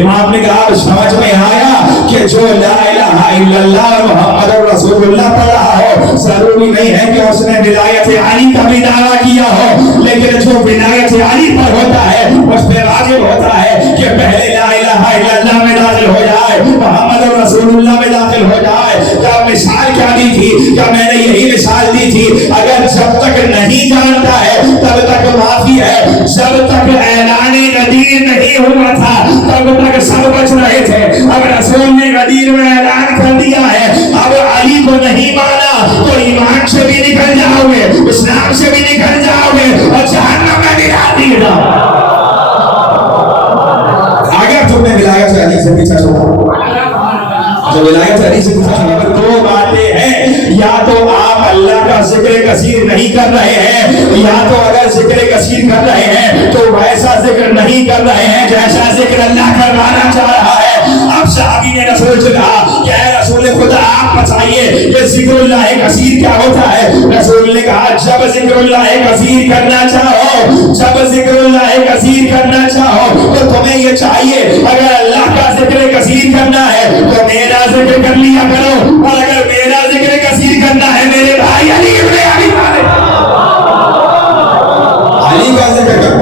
इमाम ने कहा समझ में आया कि जो ला इलाहा इल्लल्लाह मुहम्मद रसूलुल्लाह पढ़ रहा हो जरूरी नहीं है कि उसने विलायत अली का भी दावा किया हो, लेकिन जो विलायत अली पर होता है उस पर वाजिब होता है कि पहले ला इलाहा इल्लल्लाह में दाखिल हो जाए, मुहम्मद रसूलुल्लाह में दाखिल हो जाए। क्या मिसाल क्या दी थी? क्या मैंने यही मिसाल दी थी? अगर जब तक नहीं जानता है तब तक माफी है, जब तक ऐलान गदीर नहीं हुआ था तब तक सब बच रहे थे। अब रसूल ने गदीर में ऐलान कर दिया है, अब अली को नहीं माना तो ईमान से भी निकल जाओगे, इस्लाम से भी निकल जाओगे और जहन्नम में गिरा दिए जाओगे। अगर तुमने विलायत अली से पीछा छोड़ा, जो विलायत अली से पीछा छोड़ा, दो बातें हैं, या तो आप अल्लाह का जिक्र कसीर नहीं कर रहे हैं, या तो अगर जिक्र कसीर कर रहे हैं तो वैसा जिक्र नहीं कर रहे हैं जैसा जिक्र अल्लाह करवाना चाह रहा है। अब सहाबी ने रसूल से कहा क्या है रसूल खुदा आप बताइए ये जिक्रुल्लाह कसीर क्या होता है? रसूल ने कहा जब जिक्रुल्लाह कसीर करना चाहो, जब जिक्रुल्लाह कसीर करना चाहो तो तुम्हें ये चाहिए अगर अल्लाह का जिक्र कसीर करना है तो मेरा जिक्र कर लिया करो, और अगर मेरा जिक्र कसीर करना है मेरे भाई अली इब्ने अबी तालिब अली का जिक्र करो।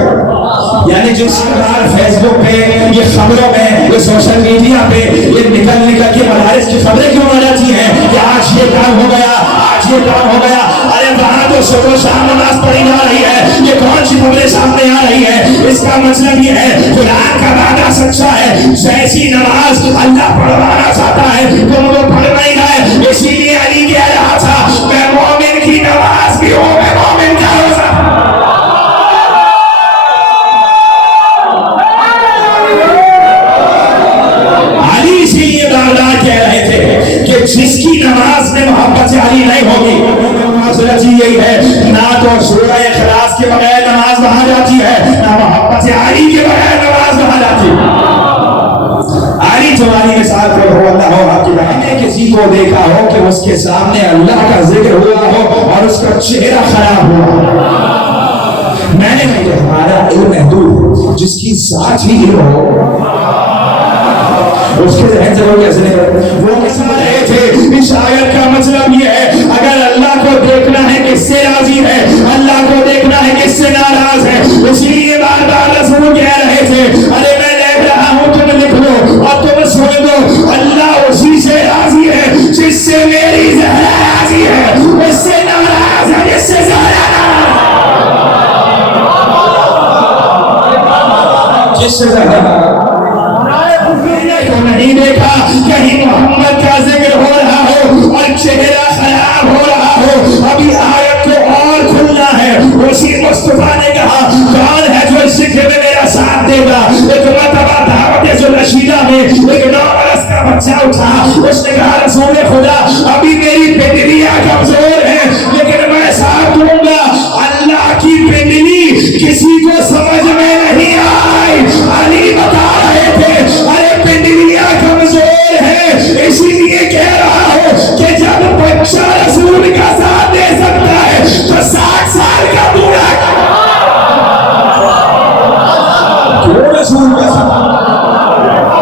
यानी जिस प्रकार फेसबुक पे ये खबरों में, ये सोशल मीडिया पे ये निकल के मदारिस की खबरें क्यों आ जाती हैं कि आज ये काम हो गया, आज ये काम हो गया, अरे वहां तो सुबह शाम नमाज पढ़ी जा रही है, ये कौन सी खबरें सामने आ रही है? इसका मतलब ये है कुरान का वादा सच्चा है, जैसी नमाज अल्लाह पढ़वाना चाहता है तुम वो पढ़ नहीं गए। इसीलिए अली कह रहा था मैं मोमिन की नमाज भी हूँ, मैं मोमिन का रोजा। जिसकी नमाज में मोहब्बत अली नहीं होगी, यही है ना तो सूरह इखलास के बगैर नमाज वहां जाती है, ना मोहब्बत अली के बगैर नमाज वहां जाती है। अली तुम्हारी मिसाल पर हो अल्लाह हो, आपकी मैंने किसी को देखा हो कि उसके सामने अल्लाह का जिक्र हुआ हो और उसका चेहरा खराब हुआ? मैंने नहीं, जो हमारा इल्म महदूद, जिसकी जात ही इल्म हो उसके जहन से लोग कैसे नहीं, वो किस रहे थे? इस आयत का मतलब ये है अगर अल्लाह को देखना है किससे राजी है, अल्लाह को देखना है किससे नाराज है। इसलिए बार बार रसूल कह रहे थे अरे मैं लिख रहा हूँ तुम लिख लो और तुम सुन दो, अल्लाह उसी से राजी है जिससे मेरी ज़हरा राजी है, उससे नाराज है जिससे ज़हरा नाराज है, जिससे ज़हरा नहीं देखा कहीं मोहम्मद का जिक्र हो रहा हो और चेहरा खराब हो रहा हो। अभी आयत को और खुलना है। उसी मुस्तफा ने कहा कौन है जो इस जिक्र में मेरा साथ देगा? एक मरतबा दावत जो रशीदा में एक 9 बरस का बच्चा उठा, उसने कहा रसूल खुदा अभी मेरी पिंडलियां कमजोर है लेकिन मैं साथ दूंगा। अल्लाह की पिंडली किसी को समझ में नहीं आई। अली बता रहे थे अरे पिंडलियां कमजोर है, इसीलिए कह रहा हूं कि जब बच्चा रसूल का साथ दे सकता है तो 60 साल का बूढ़ा क्यों रसूल का साथ?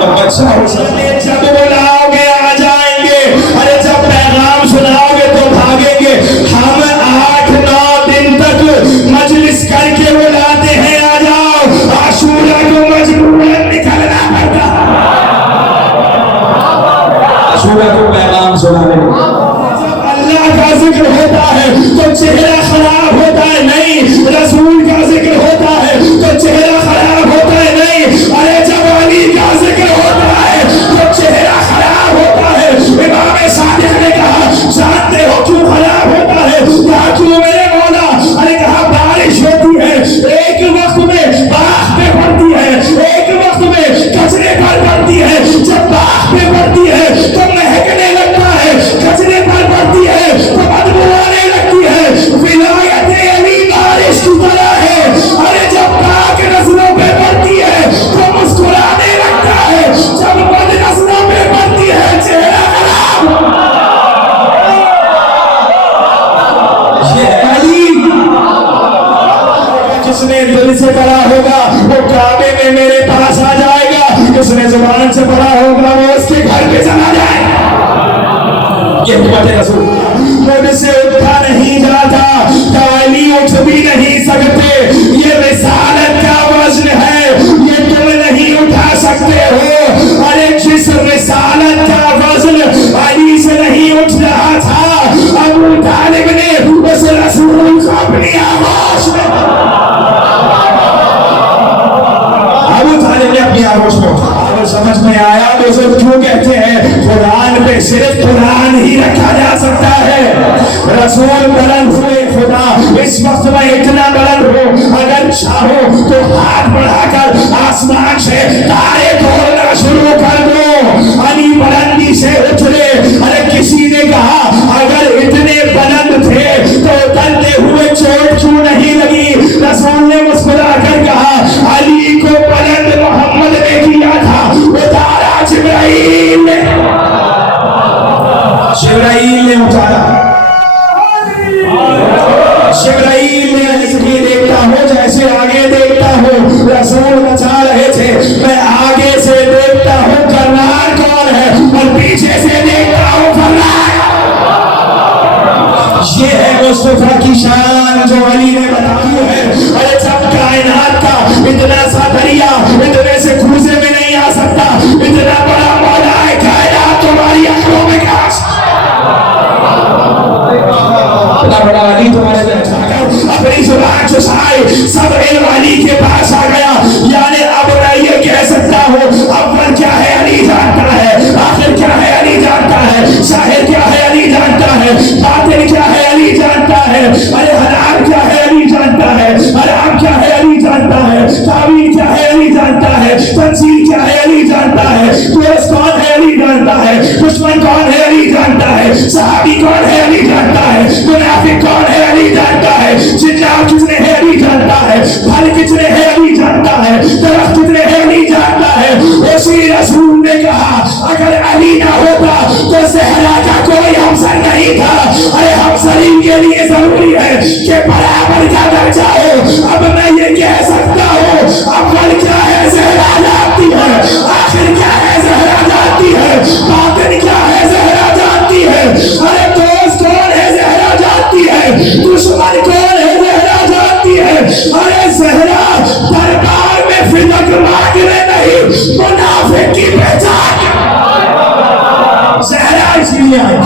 जब बच्चा हो सकता, जब बुलाओगे आ जाएंगे, अरे जब पैगाम सुनाओगे तो भागेंगे। हम 8-9 दिन तक मजलिस करके बुलाते हैं आ जाओ, आशूरा को मजबूरन निकलना पड़ता, आशूरा को पैगाम सुनाने। अल्लाह का जिक्र होता है तो चेहरा खराब होता है नहीं, रसूल का जिक्र होता है तो चेहरा खराब होता है नहीं। अरे जब अली का जिक्र होता है तो चेहरा जिसने जुबान से पढ़ा होगा वो उसके घर पे चला जाए। ये हिम्मत रसूल, मुझसे उठा नहीं जाता, काली उठ भी नहीं सकते, ये रिसालत का वज़न है, ये तुम नहीं उठा सकते हो। अरे जिस रिसालत का वज़न अली से नहीं उठ रहा था, अबू तालिब ने उस रसूल को अपनी आगोश में, अबू तालिब ने अपनी आगोश में उठा। और समझ में आया बुजुर्ग क्यों कहते हैं कुरान पे सिर्फ कुरान ही रखा जा सकता है। रसूल बुलंद हुए, खुदा इस वक्त में इतना बुलंद हो, अगर चाहो तो हाथ बढ़ाकर आसमान से तारे तोड़ना शुरू कर दो, अली बुलंदी से उतरे। अरे किसी ने कहा अगर इतने बुलंद थे तो उतरते हुए चोट क्यों नहीं लगी? रसूल ने मुस्कुरा कर कहा अली को बुलंद मोहम्मद ने किया था, उतारा जिब्राइल ने, जिब्राइल ने उतारा। जिब्राइल ने इसलिए देखता हो जैसे आगे देखता हो, रसूल बचा रहे थे, मैं आगे से देखता हूँ करनार कौन है और पीछे से देखता हूँ फर्रार। ये है मुस्तफा की शान जो अली ने बताई है। अरे जब कायनात का इतना सा दरिया इतने से खूजे में नहीं आ सकता, इतना बड़ा मौला है कायनात तुम्हारी आंखों में क्या, इतना बड़ा अली तुम्हारे में जाकर अपनी जुबान चुसाए सब इल्म अली के पास आ गया। यानी अब मैं ये कह सकता हूँ अव्वल क्या है अली जानता है, आखिर क्या है अली जानता है, शाहिर क्या है अली जानता है, बातिन क्या है अली जानता है, अरे हलाल क्या है अली जानता है, हराम क्या है अली जानता है, तावील क्या है अली जानता है, तंजील क्या है अली जानता है, दोस्त कौन है अली जानता है, दुश्मन कौन है अली जानता है, सहाबी कौन है अली जानता है, मुनाफिक कौन है अली जानता है, जिन्नात कितने है अली जानता है, फल कितने है अली जानता है, दरख्त कितने है अली जानता है। उसी रसूल ने कहा अगर अली ना होता तो ज़हरा का कोई हमसर नहीं था। अरे हमसरी के लिए जरूरी है कि बराबर का दर्जा हो। अब मैं ये कह सकता हूँ अव्वल क्या है ज़हरा जानती है, आखिर क्या है ज़हरा जानती है, बातिन क्या है ज़हरा जानती है, अरे दोस्त कौन है ज़हरा जानती है, दुश्मन कौन है ज़हरा जानती है। अरे ज़हरा दरबार में फिदक मांगने नहीं, मुनाफिक की पहचान ज़हरा इसलिए है।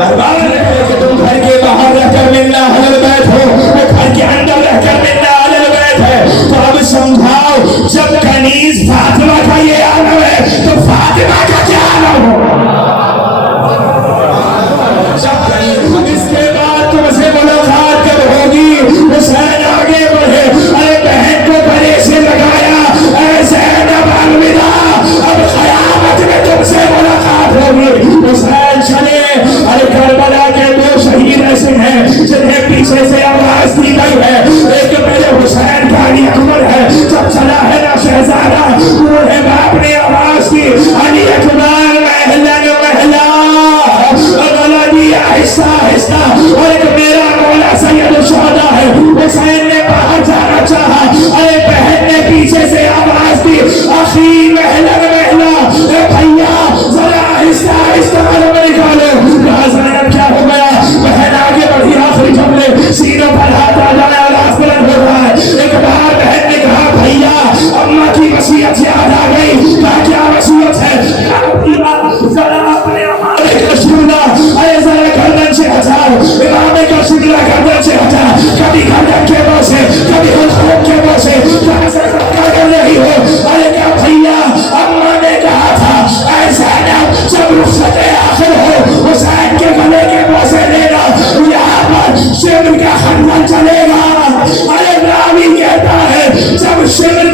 दरबार में कि तुम घर के बाहर रहकर मिलना अहल बैत हो, वो घर के अंदर रहकर मिलना अहल बैत है। तो अब समझाओ जब कनीज फातिमा का ये आलम है तो फातिमा का क्या आलम हो? इसके बाद तुमसे मुलाकात कब होगी? हुसैन आगे बढ़े, अरे बहन को गले से लगाया, ऐसे अलविदा, अब क़यामत में तुमसे मुलाकात होगी। हुसैन चले, अरे करबला के दो शहीद ऐसे हैं जिन्हें पीछे से आवाज दी गई है, एक मेरे हुसैन का अली अकबर है, जब चला है ना शहजादा बूढ़े बाप ने आवाज दी अली अकबर महलन महला, गला दिया आहिस्ता आहिस्ता, और एक मेरा मौला सैयद शुहदा है। हुसैन ने बाहर जाना चाहा, अरे बहन ने पीछे से आवाज दी अखी महलन महला, भैया जरा आहिस्ता आहिस्ता कदम निकालो। ज़ैनब क्या हो गया? बहन आगे बढ़ी, आखिरी जमले सीनों पर हाथ आ जाए और आवाज बुलंद हो रहा है। एक बार बहन ने कहा भैया अम्मा की वसीयत याद आ गई। क्या वसीयत है? जरा अपने हमारे को छूना, अरे जरा गर्दन से हटाओ, इमाम का शिकला गर्दन से हटा, कभी गर्दन के बो से, कभी हुलूक के बो से, कहाँ से कर रही हो? अरे क्या भैया अम्मा ने कहा था ऐसा ना जब रुखसत आखिर हो हुसैन के गले के बो से लेना, यहाँ पर शिमर का खंडन चलेगा। अरे रावी कहता है जब शिमर